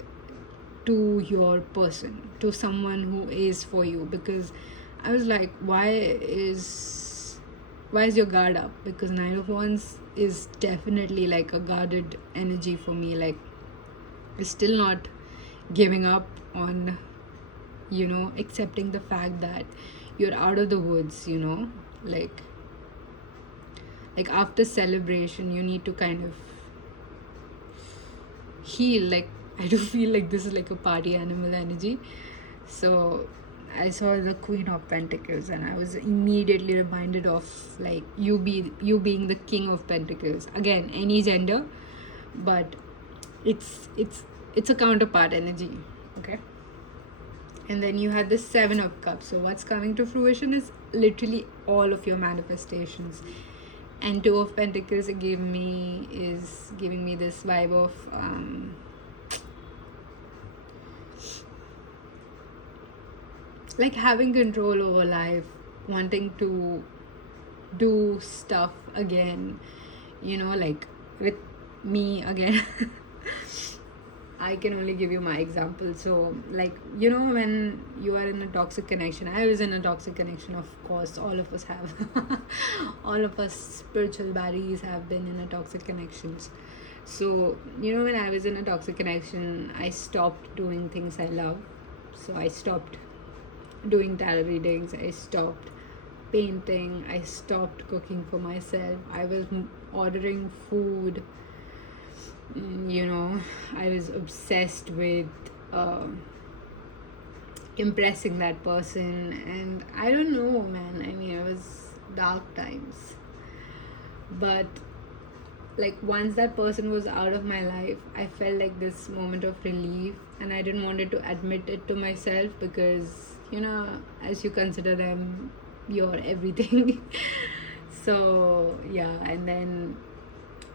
to your person, to someone who is for you. Because I was like, why is your guard up? Because 9 of wands is definitely like a guarded energy for me. Like, it's still not giving up on accepting the fact that you're out of the woods. Like after celebration you need to kind of heal. Like, I do feel like this is like a party animal energy. So I saw the Queen of Pentacles and I was immediately reminded of like you being the King of Pentacles. Again, any gender, but it's a counterpart energy. Okay. And then you had the 7 of Cups. So what's coming to fruition is literally all of your manifestations. And 2 of Pentacles is giving me this vibe of like having control over life, wanting to do stuff again, like with me again. I can only give you my example. So like, when you are in a toxic connection, I was in a toxic connection, of course, all of us have. All of us spiritual bodies have been in a toxic connections. So when I was in a toxic connection, I stopped doing things I love. So I stopped doing tarot readings, I stopped painting, I stopped cooking for myself, I was ordering food. I was obsessed with impressing that person, and I don't know, man, I mean, it was dark times. But like once that person was out of my life, I felt like this moment of relief, and I didn't want to admit it to myself because as you consider them, you're everything. So yeah, and then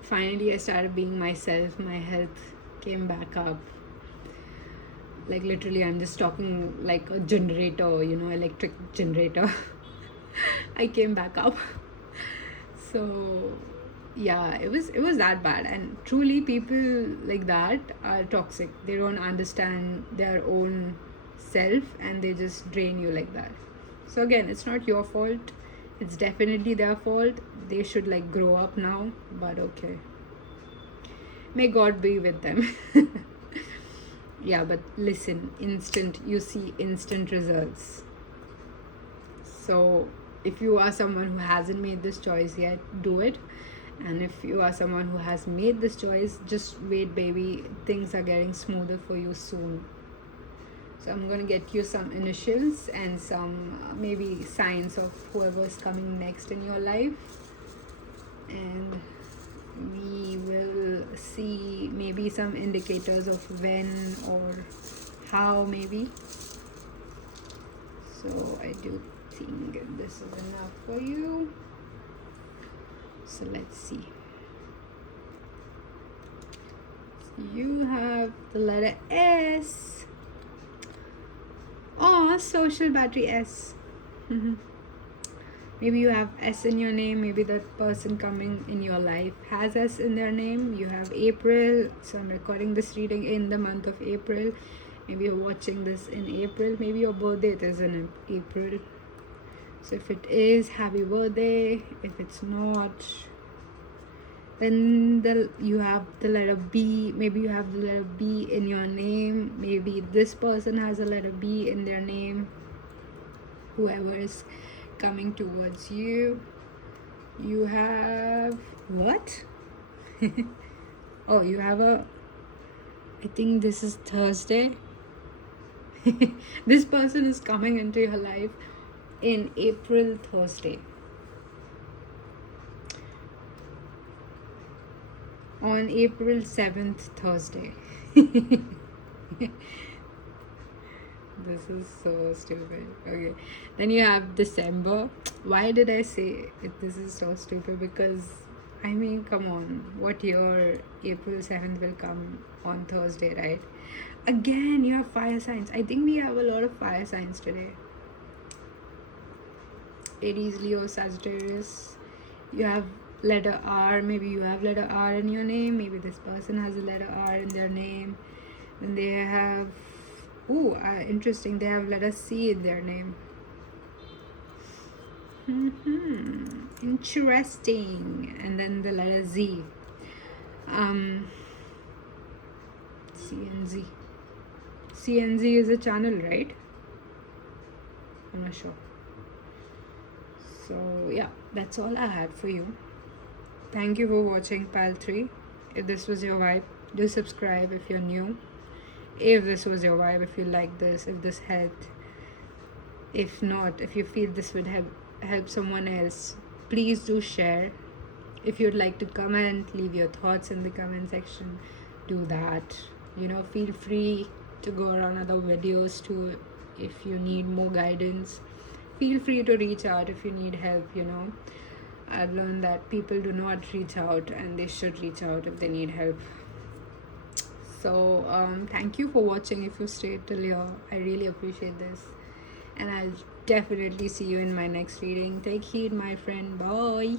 finally I started being myself. My health came back up. Like literally I'm just talking like a generator, electric generator. I came back up. So yeah, it was that bad. And truly people like that are toxic. They don't understand their own self and they just drain you like that. So again, it's not your fault, it's definitely their fault. They should like grow up now, but okay, may God be with them. Yeah, but listen, you see instant results. So if you are someone who hasn't made this choice yet, do it. And if you are someone who has made this choice, just wait, baby, things are getting smoother for you soon. So I'm going to get you some initials and some maybe signs of whoever's coming next in your life, and we will see maybe some indicators of when or how, maybe. So I do think this is enough for you. So let's see. So you have the letter S. Oh, social battery S. Maybe you have S in your name. Maybe that person coming in your life has S in their name. You have April. So I'm recording this reading in the month of April. Maybe you're watching this in April. Maybe your birthday is in April. So if it is, happy birthday. If it's not, then you have the letter B. Maybe you have the letter B in your name. Maybe this person has a letter B in their name. Whoever is coming towards you. You have what? Oh, you have I think this is Thursday. This person is coming into your life in April, Thursday. On April 7th, Thursday. This is so stupid. Okay, then you have December. Why did I say this is so stupid? Because I mean, come on, what year April 7th will come on Thursday, right? Again, you have fire signs. I think we have a lot of fire signs today. Aries, Leo, Sagittarius. You have letter R. Maybe you have letter R in your name. Maybe this person has a letter R in their name. Then they have, interesting, they have letter C in their name. Interesting. And then the letter Z. CNZ. CNZ is a channel, right? I'm not sure. So yeah, that's all I had for you. Thank you for watching Pal 3. If this was your vibe, do subscribe if you're new. If this was your vibe, if you like this, if this helped. If not, if you feel this would help someone else, please do share. If you'd like to comment, leave your thoughts in the comment section. Do that. Feel free to go around other videos too if you need more guidance. Feel free to reach out if you need help. I've learned that people do not reach out, and they should reach out if they need help. So thank you for watching. If you stayed till here, I really appreciate this, and I'll definitely see you in my next reading. Take heed, my friend. Bye.